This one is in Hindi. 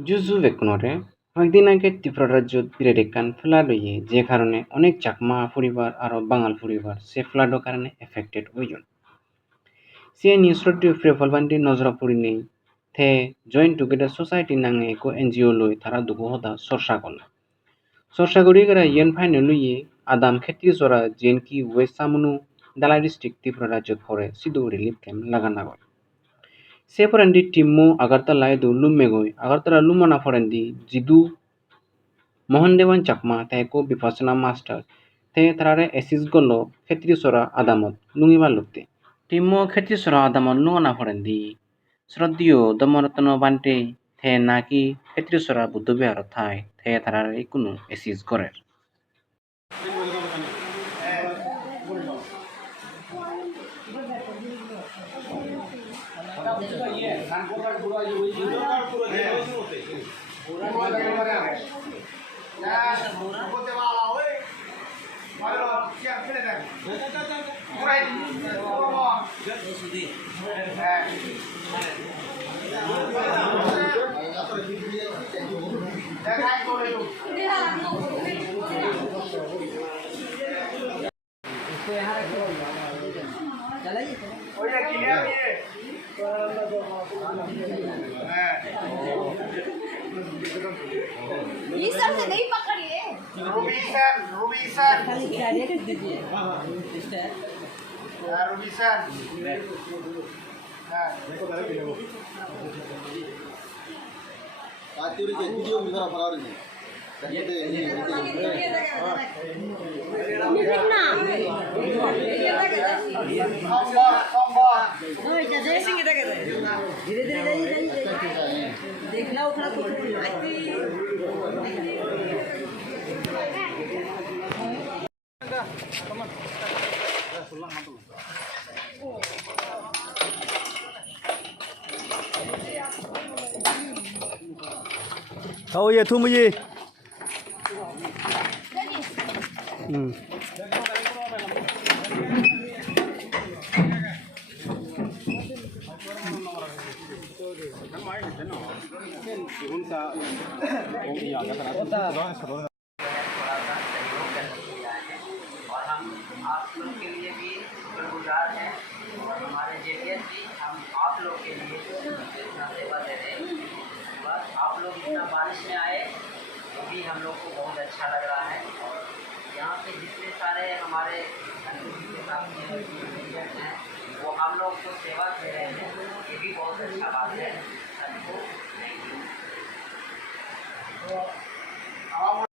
जुजु बेकुनरे কয়েকদিন আগে ত্রিপুরা রাজ্যত বিরাট একখান ফ্লাড হইয়ে যে কারণে অনেক চাকমা পরিবার আর বাঙাল পরিবার সে ফ্লাডের কারণে এফেক্টেড হইজন সে নিউজটি উপরে ফলবান্তি নজরা পড়ি নেই থে জয়েন্ট টুগেদার সোসাইটি নাঙে একো এনজিও লই তারা দুগো হতা সরসা করলা সরসা করি গেরা ইয়েন ফাইনে লইয়ে আদাম খেতি জরা জেনকি ওয়েস্ট সামনু দালাই ডিস্ট্রিক্ট ত্রিপুরা রাজ্যত পরে সিধু রিলিফ ক্যাম্প লাগানা হয় se forendi timmo agartala edu lummegoi agartala lumana forendi jidu mohandewan chakma taiko vipassana master te tarare assist gollo khetri sora adamot lungiba lukte timmo khetri sora adamot lungana forendi শ্রদ্ধীয় দমরত্ন বান্টে থে নাকি khetri sora বুদ্ধবিহার থাই থে tarare ikunu assist করের सर से नहीं पकड़िए रूबीसन खाली डायरेक्ट दीजिए रूबीसन आतिरी के वीडियो में बड़ा बड़ा नहीं देखना धीरे धीरे देखना उखड़ा कुछ thôi giờ thua mấy gì और हम आप लोग के लिए भी शुक्रगुजार हैं और हमारे जेपीएस जी हम आप लोग के लिए इतना सेवा दे रहे हैं बस आप लोग इतना बारिश में आए वो भी हम लोग को बहुत अच्छा लग रहा है और यहाँ पे जितने सारे हमारे के साथ हैं वो हम लोग को सेवा दे रहे हैं ये भी बहुत अच्छा बात है सबको थैंक यू